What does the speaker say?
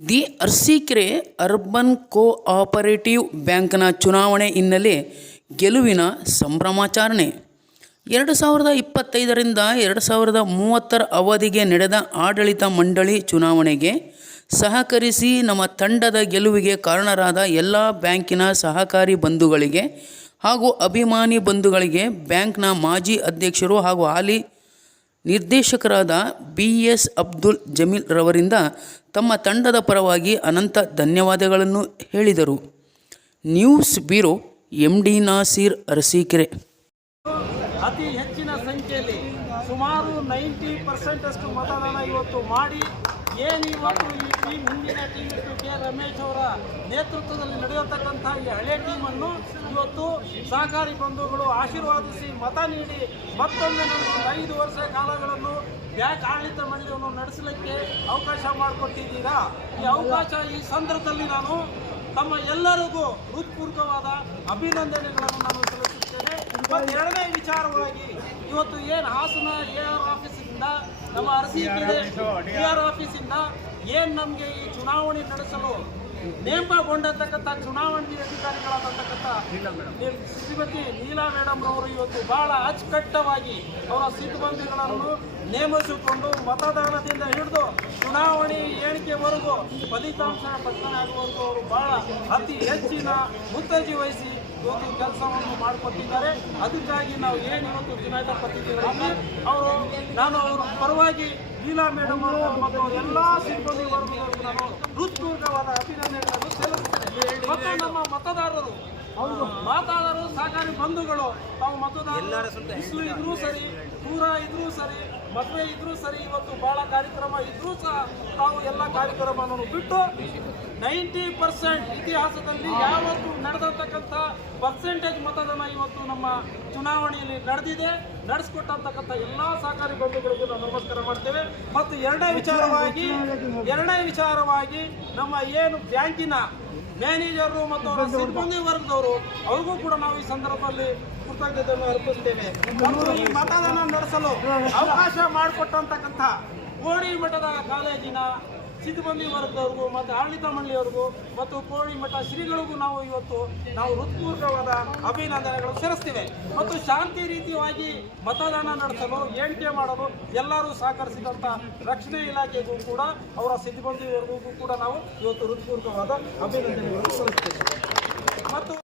The Arsikere urban cooperative ಬ್ಯಾಂಕ್ನ ಚುನಾವಣೆ ಹಿನ್ನೆಲೆ ಗೆಲುವಿನ ಸಂಭ್ರಮಾಚರಣೆ. 2025ರಿಂದ 2030 ಅವಧಿಗೆ ನಡೆದ ಆಡಳಿತ ಮಂಡಳಿ ಚುನಾವಣೆಗೆ ಸಹಕರಿಸಿ ನಮ್ಮ ತಂಡದ ಗೆಲುವಿಗೆ ಕಾರಣರಾದ ಎಲ್ಲ ಬ್ಯಾಂಕಿನ ಸಹಕಾರಿ ಬಂಧುಗಳಿಗೆ ಹಾಗೂ ಅಭಿಮಾನಿ ಬಂಧುಗಳಿಗೆ ಬ್ಯಾಂಕ್ನ ಮಾಜಿ ಅಧ್ಯಕ್ಷರು ಹಾಗೂ ಹಾಲಿ ನಿರ್ದೇಶಕರಾದ BS ಅಬ್ದುಲ್ ಜಮೀಲ್ ರವರಿಂದ ತಮ್ಮ ತಂಡದ ಪರವಾಗಿ ಅನಂತ ಧನ್ಯವಾದಗಳನ್ನು ಹೇಳಿದರು. News bureau, MD Naseer, Arsikere. ಅತಿ ಹೆಚ್ಚಿನ ಸಂಖ್ಯೆಯಲ್ಲಿ ಸುಮಾರು 90% ಅಷ್ಟು ಮತದಾನ ಇವತ್ತು ಮಾಡಿ ಇವತ್ತು ಈ ಟೀಮ್ ಹಿಂದಿನ ಟೀಮ್ ಕೆ ರಮೇಶ್ ಅವರ ನೇತೃತ್ವದಲ್ಲಿ ನಡೆಯತಕ್ಕಂಥ ಈ ಹಳೆ ಟೀಮನ್ನು ಇವತ್ತು ಸಹಕಾರಿ ಬಂಧುಗಳು ಆಶೀರ್ವಾದಿಸಿ ಮತ ನೀಡಿ ಮತ್ತೊಮ್ಮೆ 5 ವರ್ಷ ಕಾಲಗಳನ್ನು ಬ್ಯಾಂಕ್ ಆಡಳಿತ ಮಂಡಳಿಯನ್ನು ನಡೆಸಲಿಕ್ಕೆ ಅವಕಾಶ ಮಾಡಿಕೊಟ್ಟಿದ್ದೀರಾ. ಈ ಅವಕಾಶ ಈ ಸಂದರ್ಭದಲ್ಲಿ ನಾನು ತಮ್ಮ ಎಲ್ಲರಿಗೂ ಹೃತ್ಪೂರ್ವಕವಾದ ಅಭಿನಂದನೆಗಳನ್ನು ನಾನು ಸಲ್ಲಿಸುತ್ತೇನೆ. ಮತ್ತು ಎರಡನೇ ವಿಚಾರವಾಗಿ ಇವತ್ತು ಏನು ಹಾಸನ AR ಆಫೀಸಿಂದ ನಮ್ಮ ಅರಸೀಕೆರೆ PR ಆಫೀಸಿಂದ ಏನು ನಮಗೆ ಈ ಚುನಾವಣೆ ನಡೆಸಲು ನೇಮಕಗೊಂಡತಕ್ಕಂಥ ಚುನಾವಣೆ ಅಧಿಕಾರಿಗಳಾದಂತಕ್ಕಂಥ ಶ್ರೀಮತಿ ನೀಲಾ ಮೇಡಮ್ ಅವರು ಇವತ್ತು ಬಹಳ ಅಚ್ಚುಕಟ್ಟವಾಗಿ ಅವರ ಸಿಬ್ಬಂದಿಗಳನ್ನು ನೇಮಿಸಿಕೊಂಡು ಮತದಾನದಿಂದ ಹಿಡಿದು ಚುನಾವಣೆ ಎಣಿಕೆವರೆಗೂ ಫಲಿತಾಂಶ ಪ್ರಕಟಣೆ ಆಗುವವರೆಗೂ ಅವರು ಬಹಳ ಅತಿ ಹೆಚ್ಚಿನ ಮುತುವರ್ಜಿ ವಹಿಸಿ ಇವತ್ತು ಕೆಲಸವನ್ನು ಮಾಡಿಕೊಟ್ಟಿದ್ದಾರೆ. ಅದಕ್ಕಾಗಿ ನಾವು ಏನು ಇವತ್ತು ಚುನಾಯಿತ ಪ್ರತಿನಿಧಿಗಳಲ್ಲಿ ನಾನು ಅವರ ಪರವಾಗಿ ಲೀಲಾ ಮೇಡಮ್ ಅವರು ಮತ್ತು ಎಲ್ಲ ಸಿಬ್ಬಂದಿ ವರ್ಗದವರಿಗೂ ನಾನು ಹೃತ್ಪೂರ್ವಕವಾದ ಅಭಿನಂದನೆಗಳನ್ನು ಸಲ್ಲಿಸುತ್ತೇನೆ. ಮತ್ತು ನಮ್ಮ ಮತದಾರರು ಸಹಕಾರಿ ಬಂಧುಗಳು ತಾವು ಮತದಾರರು ಬಿಸಿಲು ಇದ್ರೂ ಸರಿ, ದೂರ ಇದ್ರೂ ಸರಿ, ಮದುವೆ ಇದ್ರೂ ಸರಿ, ಇವತ್ತು ಬಹಳ ಕಾರ್ಯಕ್ರಮ ಇದ್ರೂ ಸಹ ತಾವು ಎಲ್ಲ ಕಾರ್ಯಕ್ರಮವನ್ನು ಬಿಟ್ಟು 90% ಇತಿಹಾಸದಲ್ಲಿ ಯಾವತ್ತು ನಡೆದಿರ್ತಕ್ಕಂಥ ಪರ್ಸೆಂಟೇಜ್ ಮತದಾನ ಇವತ್ತು ನಮ್ಮ ಚುನಾವಣೆಯಲ್ಲಿ ನಡೆಸಿಕೊಟ್ಟಂತಕ್ಕಂಥ ಎಲ್ಲ ಸಹಕಾರಿ ಬಂಧುಗಳಿಗೂ ನಾವು ನಮಸ್ಕಾರ ಮಾಡ್ತೇವೆ. ಮತ್ತು ಎರಡನೇ ವಿಚಾರವಾಗಿ ನಮ್ಮ ಏನು ಬ್ಯಾಂಕಿನ ಮ್ಯಾನೇಜರು ಮತ್ತು ಅವರ ಸಿಬ್ಬಂದಿ ವರ್ಗದವರು ಅವ್ರಿಗೂ ಕೂಡ ನಾವು ಈ ಸಂದರ್ಭದಲ್ಲಿ ಕೃತಜ್ಞತೆಯನ್ನು ಅರ್ಪಿಸ್ತೇವೆ. ಮತ್ತು ಈ ಮತದಾನ ನಡೆಸಲು ಅವಕಾಶ ಮಾಡಿಕೊಟ್ಟಂತಕ್ಕಂಥ ಕೋಡಿ ಮಠದ ಕಾಲೇಜಿನ ಸಿಬ್ಬಂದಿ ವರ್ಗದವ್ರಿಗೂ ಮತ್ತು ಆಡಳಿತ ಮಂಡಳಿಯವರಿಗೂ ಮತ್ತು ಕೋಡಿ ಮಠ ಶ್ರೀಗಳಿಗೂ ನಾವು ಹೃತ್ಪೂರ್ವಕವಾದ ಅಭಿನಂದನೆಗಳು ಸಲ್ಲಿಸ್ತೇವೆ. ಮತ್ತು ಶಾಂತಿ ರೀತಿಯಾಗಿ ಮತದಾನ ನಡೆಸಲು ಎಣಿಕೆ ಮಾಡಲು ಎಲ್ಲರೂ ಸಹಕರಿಸಿದಂಥ ರಕ್ಷಣಾ ಇಲಾಖೆಗೂ ಕೂಡ ಅವರ ಸಿಬ್ಬಂದಿ ವರ್ಗಕ್ಕೂ ಕೂಡ ನಾವು ಇವತ್ತು ಹೃತ್ಪೂರ್ವಕವಾದ ಅಭಿನಂದನೆಗಳನ್ನು ಸಲ್ಲಿಸ್ತೇವೆ. ಮತ್ತು